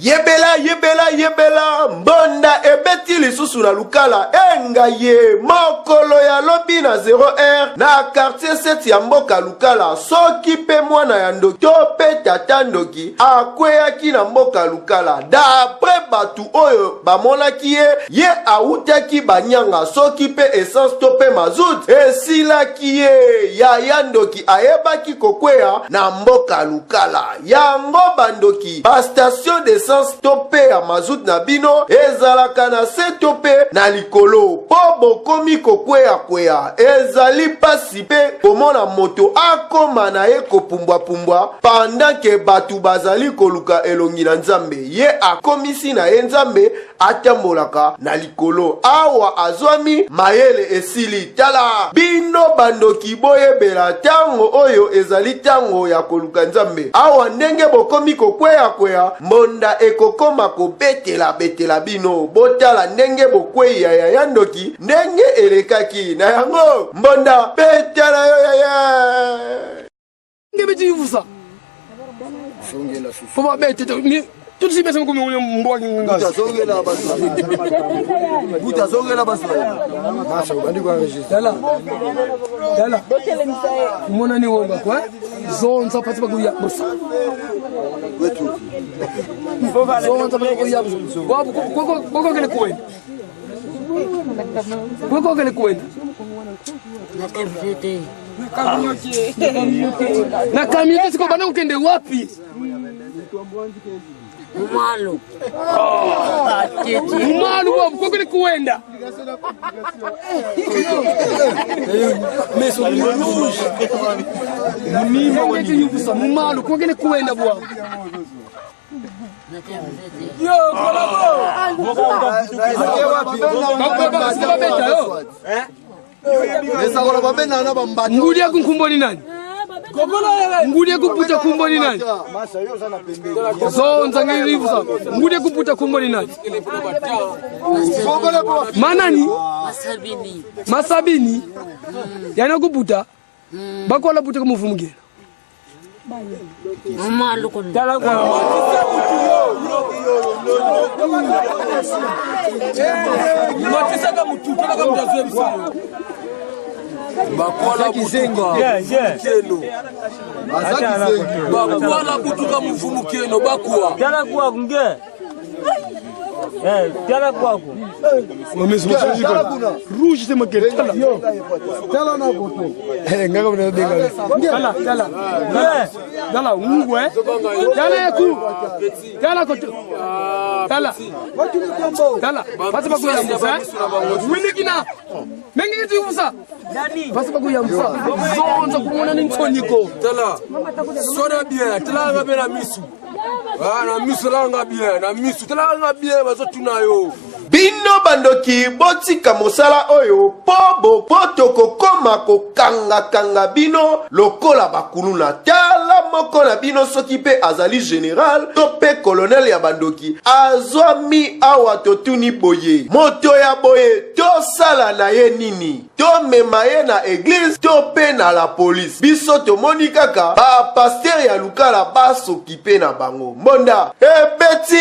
Yebela, yebela, yebela, mbonda ebeti lisusu na lukala, enga ye, mokolo ya lobi na 0R, na quartier 7 ya mboka lukala, soki pe mwana ya ndoki, to pe tata ndoki, akweyaki na mboka lukala, dapre batu oyo, bamonaki ye autaki banyanga, soki pe essence to pe mazout, esilaki ye, ya ndoki, ayebaki kokweya na mboka lukala, yango bandoki, ba station de tope ya mazout na bino ezalaka na se tope na likolo po bokomi kokweya ezali pasi pe komona moto akoma na ye kopumbwa pendant ke batu bazali koluka elongi na nzambe ye akomisi na ye nzambe atambolaka na likolo awa azwami mayele esili tala bino bandoki boyebela tango oyo ezali tango ya koluka nzambe awa ndenge bokomi kokweya mbonda ekokoma betela bino botala ndenge bokweya ya ndoki ndenge elekaki na yango mbonda betela yo ya ngebeti yuvusa foma bete tout si personne comme mbo buta songela basi masha ubandi kwa registre dala mona ni wonga kwa zonza pati baguya bursa wetu zonza pati baguya babu koko kele kwenda koko kele kwenda na kamiote siko bana ukende wapi Mumalu. Mumalu wabu kwa kule kuenda. Meso rouge. Munima wende yubusa mumalu kwa kule kuenda wabu. Yo, kolabo. Ngudi yako nkumboni nani? Ngudi kuputa kumboni nani? Zonza ngirivu sana. Ngudi kuputa kumboni nani? Manani? Masabini. Yana kuputa. Bakola puta kumuvumugera. Mumalu kono. Matisaka mutu kama mtazwe mfano. bakwala butuka mufumukeno bakwa tala kwa kunge tala kwako rouge c'est maquette tala na boto ngaka mna benga tala ngwe tala yaku tala koto tala pasi bakuya musa wilikina mengi tuvusa pasi bakuya musa zonza kumona ni ntonyiko tala soda bien tala ngabela misu na misu langa bien na misu tala nga bien bazotunayo bino bandoki botika mosala oyo po tokokoma kokanga bino lokola bakuluna tala moko na bino soki pe azali général to pe colonel ya bandoki azwami awa totuni boye moto ya boye tosala na ye nini tomema ye na église to pe na la police biso tomoni kaka bapaster ya lukala basokipe na bango mbonda ebeti